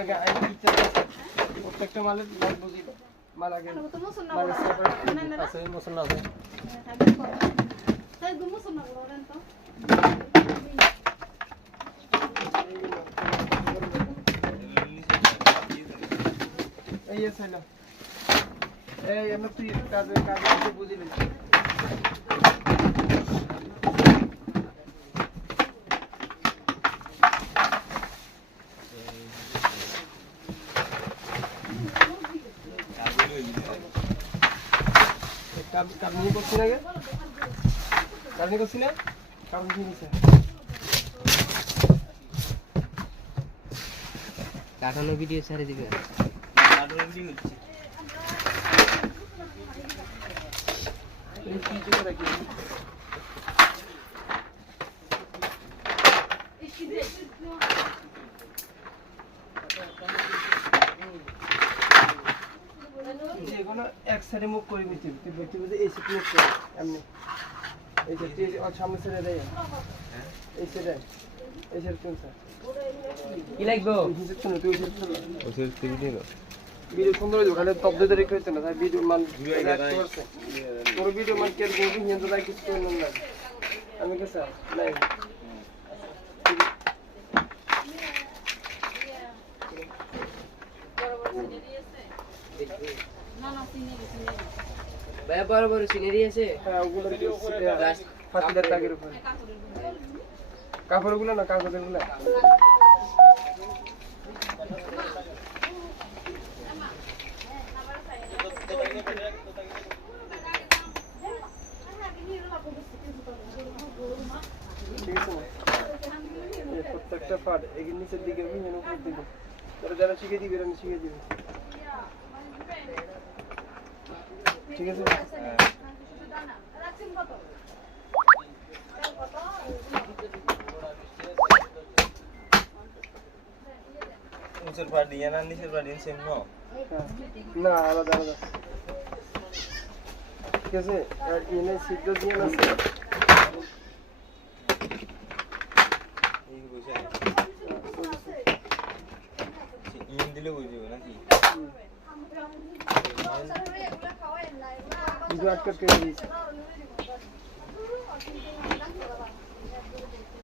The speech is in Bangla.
আগে আগে প্রত্যেকটা মালের মাল বুঝি মাল আগে আছে মশলা আছে তাই দুমো শোনা বলেন তো এই আছে না এই আমরা তুই কাজে বুঝিলেন কারণ করছি না কারণ করছি না কারণ কি নিছে কাটানো ভিডিও ছেড়ে দিবে কাটানো ভিডিও হচ্ছে এই কি করে রাখি যেগুলো এক সাইডে মুভ করে দিতে তুই ব্যক্তি বুঝে এই সাইড মুভ করে এমনি এই যে তুই আর সামনে সাইডে দেয় এই সাইডে এই সাইড কোন স্যার কি লাগবে হিসাব শুনো তুই হিসাব শুনো ওই সেট টিভি দিও ভিডিও সুন্দর হয়ে ওখানে তব দিয়ে রেখে হইতো না তাই ভিডিও মান তোর ভিডিও মান কেয়ার করবি হিন্দু তাই কিছু করলাম না আমি কে স্যার নাই ভাই বড় বড় সিনারি আছে হ্যাঁ ওগুলো কি ফাঁসিদার টাগের উপরে কাপড়গুলো না কাগজেরগুলো ঠিক আছে না প্রত্যেকটা পার্ট এগিয়ে নিচের দিকে মেন উপর দিকে তোরা যারা শিখে দিবি আমি শিখে দিবি ঠিক আছে নিচের পার্টি না নিচের পার্টি সেম নো না আলাদা আলাদা ঠিক আছে আর এনে সিদ্ধ দিয়ে না এই বুঝা ইন দিলে বুঝিও নাকি ভিডিও আটকে দিয়েছি